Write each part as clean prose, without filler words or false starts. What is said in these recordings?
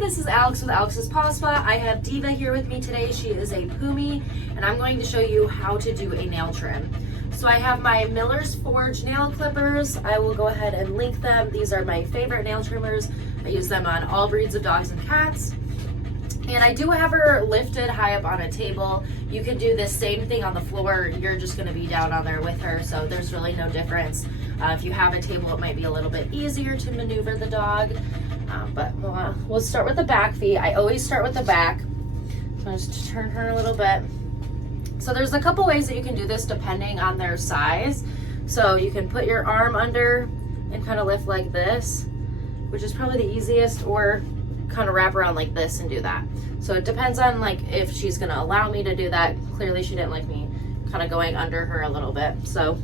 this is Alex with Alex's Paw Spa. I have Diva here with me today. She is a Pumi, and I'm going to show you how to do a nail trim. So I have my Miller's Forge nail clippers. I will go ahead and link them. These are my favorite nail trimmers. I use them on all breeds of dogs and cats. And I do have her lifted high up on a table. You can do this same thing on the floor. You're just gonna be down on there with her, so there's really no difference. If you have a table, it might be a little bit easier to maneuver the dog. But we'll start with the back feet. I always start with the back. So just turn her a little bit. So there's a couple ways that you can do this depending on their size. So you can put your arm under and kind of lift like this, which is probably the easiest, or kind of wrap around like this and do that. So it depends on like if she's gonna allow me to do that. Clearly she didn't like me kind of going under her a little bit. So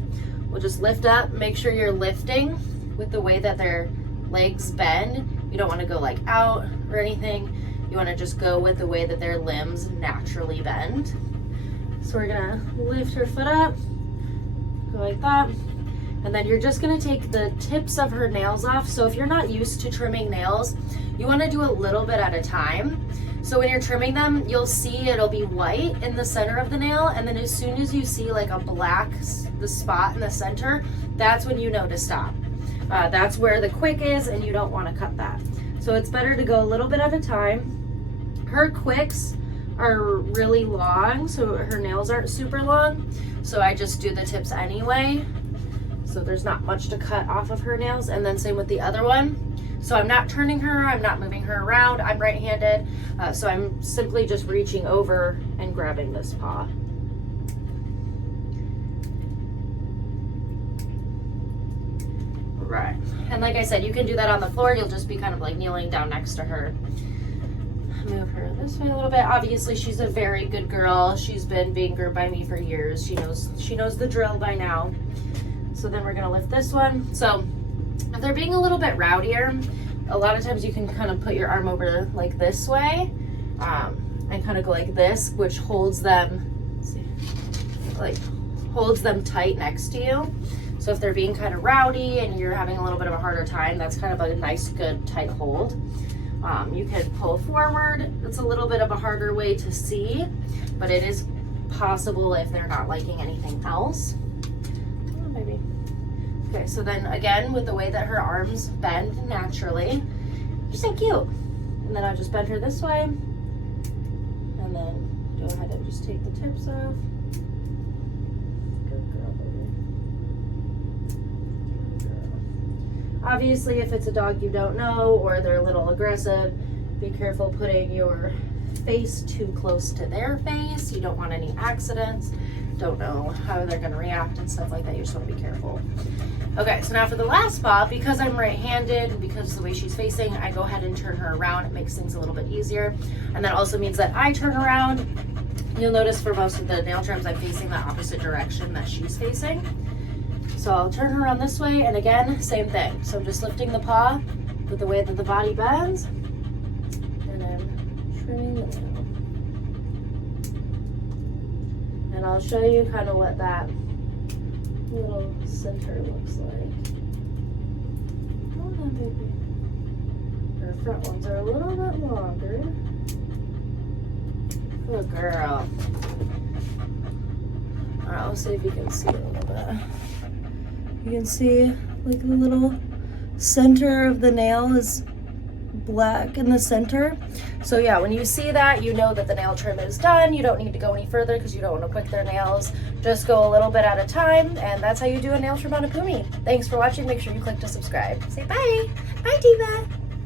we'll just lift up. Make sure you're lifting with the way that their legs bend. You don't want to go like out or anything. You want to just go with the way that their limbs naturally bend. So we're gonna lift her foot up, go like that. And then you're just gonna take the tips of her nails off. So if you're not used to trimming nails, you wanna do a little bit at a time. So when you're trimming them, you'll see it'll be white in the center of the nail. And then as soon as you see like a black, the spot in the center, that's when you know to stop. That's where the quick is, and you don't wanna cut that. So it's better to go a little bit at a time. Her quicks are really long, so her nails aren't super long. So I just do the tips anyway. So there's not much to cut off of her nails. And then same with the other one. So I'm not turning her, I'm not moving her around. I'm right-handed, so I'm simply just reaching over and grabbing this paw. Right. And like I said, you can do that on the floor. You'll just be kind of like kneeling down next to her. Move her this way a little bit. Obviously, she's a very good girl. She's been being groomed by me for years. She knows the drill by now. So then we're gonna lift this one. So if they're being a little bit rowdier, a lot of times you can kind of put your arm over like this way, and kind of go like this, which holds them, let's see, like holds them tight next to you. So if they're being kind of rowdy and you're having a little bit of a harder time, that's kind of a nice, good, tight hold. You can pull forward. It's a little bit of a harder way to see, but it is possible if they're not liking anything else. Oh, maybe. Okay, so then again, with the way that her arms bend naturally, she's so cute. And then I'll just bend her this way, and then go ahead and just take the tips off. Good girl, baby. Good girl. Obviously, if it's a dog you don't know or they're a little aggressive, be careful putting your face too close to their face. You don't want any accidents. Don't know how they're gonna react and stuff like that. You just wanna be careful. Okay, so now for the last paw, because I'm right-handed, because of the way she's facing, I go ahead and turn her around. It makes things a little bit easier. And that also means that I turn around. You'll notice for most of the nail trims, I'm facing the opposite direction that she's facing. So I'll turn her around this way, and again, same thing. So I'm just lifting the paw with the way that the body bends, and I'm trimming the nail. And I'll show you kind of what that little center looks like. Hold on, baby. Her front ones are a little bit longer. Good girl. Alright, let's see if you can see a little bit. You can see like the little center of the nail is black in the center. So yeah, when you see that, you know that the nail trim is done. You don't need to go any further because you don't want to quick their nails. Just go a little bit at a time, and that's how you do a nail trim on a Pumi. Thanks for watching. Make sure you click to subscribe. Say bye. Bye, Diva.